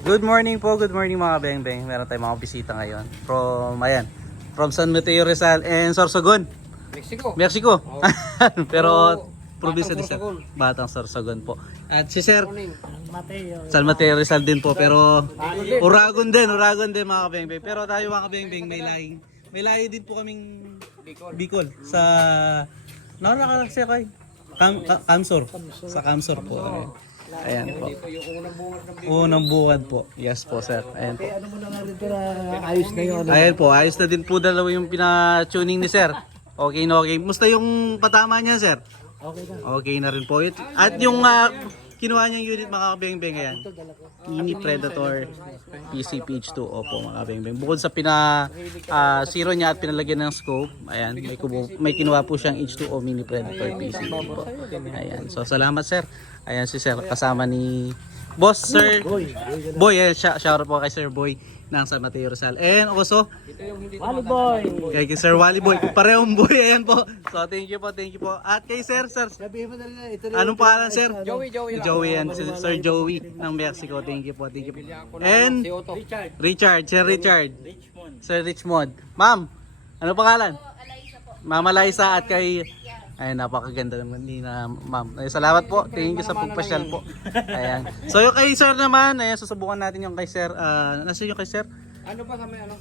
Good morning po, good morning mga beng-beng. Meron tayong mga bisita ngayon from San Mateo Rizal and Sorsogon, Mexico. Oh. Pero probinsya din Batang sir. Sorsogon. Batang Sorsogon po. At si Sir Morning. San Mateo Rizal din po, pero Uragon din mga kabeng-beng. Pero tayo mga kabeng-beng may lahi din po kaming Bicol sa nakakalaksi kay Kamsor. Sa Kamsor po. Ayan po. Unang bungad po. Yes po sir. Ayan po. Ano mo na nga rin ito na ayos na yun. Ayan po, ayos na din po dalawa yung pina-tuning ni sir. Okay na okay. Musta yung patama niya sir? Okay na. Okay na rin po. At yung kinuha niyang unit mga kabeng-beng, ayan. Mini Predator PCPH2. Opo mga kabeng-beng. Bukod sa zero niya at pinalagyan ng scope, ayan, may kinuha po siyang H2O Mini Predator PCP po. Ayan. So salamat sir. Ayan si sir kasama ni Boss Sir Boy. Shout out po kay Sir Boy ng San Mateo Rizal. And also Wally Boy! kay Sir Wally Boy, parehong boy. Ayan po. So thank you po. At kay Sir Sabihin mo na rin ito anong pangalan sir? Joey lang. Joey and si Sir Joey ng Mexico. Thank you po. And Si Otto. Sir Richard. Sir Richmond. Ma'am, ano pangalan? Mama Liza at kay ay napakaganda naman ni na ma'am. Ay, salamat po. Thank you sa pagpasyal po. Ayan. So yung kay Sir naman, ayan susubukan natin yung kay Sir. Nasa yung kay Sir? Ano pa sa may ano?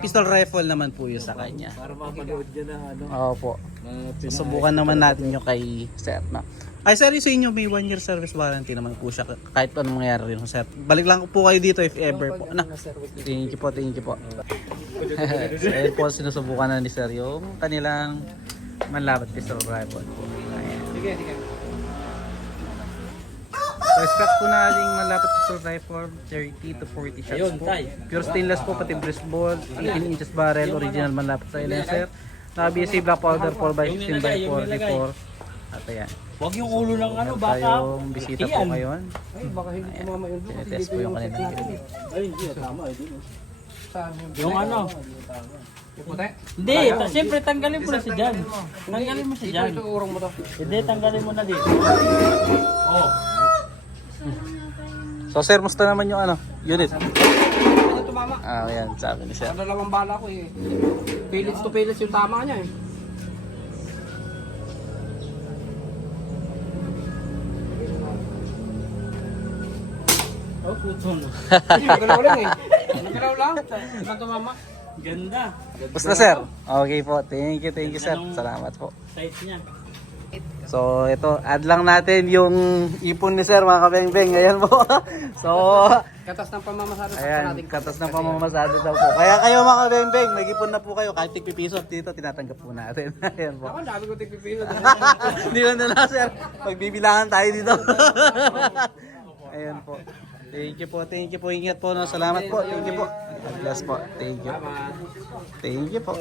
Pistol rifle naman po yung sa kanya. para mapanood dyan na ano. Opo. Susubukan naman natin yung kay Sir na. Ay sir, yung sa inyo may 1 year service warranty naman po siya kahit anong mangyari rin sir. Balik lang po kayo dito if ever po. Thank you po. So ayun po, sinusubukan na ni sir yung kanilang manlabat pistol rifle. Ayan. Sige. So expect po na ating manlabat pistol rifle 30 to 40 shots po. Pure stainless po, pati breast ball, 18 inches barrel, original manlabat silencer. Naka-BSA black powder 4x16 by 44. At ayan. Huwag yung ulo ng ano, Meron baka. tayong bisita po ngayon. Ay, baka hindi tumama yun. Tinetest po yung kanilang unit. Ay, hindi. Tama. Saan Yung ano. Yung puti? Hindi, siyempre tanggalin mo na si Jan. Tanggalin mo si Jan. Ito urong mo to. Hindi, tanggalin mo na dito. Oh. So sir, musta naman yung unit? Ano tumama? Ayan, sabi ni sir. Ang dalawang bala ko eh. Pellets to pellets yung tama niya eh. Oh, puton. Nagalaw lang eh. Nagalaw lang. Ibang tumama. Ganda. Musta sir? Okay po, thank you sir. Salamat po. Size niya. So ito, add lang natin yung ipon ni sir mga kabeng-beng. Ayan po. So, Katas ng pamamasada sa ayan, natin. katas ng pamamasada daw po. Kaya kayo mga kabeng-beng, nag-ipon na po kayo. Kahit tigpipiso dito, tinatanggap po natin. Ayan po. Ako, dami ko tigpipiso. Hindi na sir. Magbibilangan tayo dito. Ayan po. Thank you po. Ingat po. No? Salamat po. Thank you po. God bless po. Thank you. Thank you po.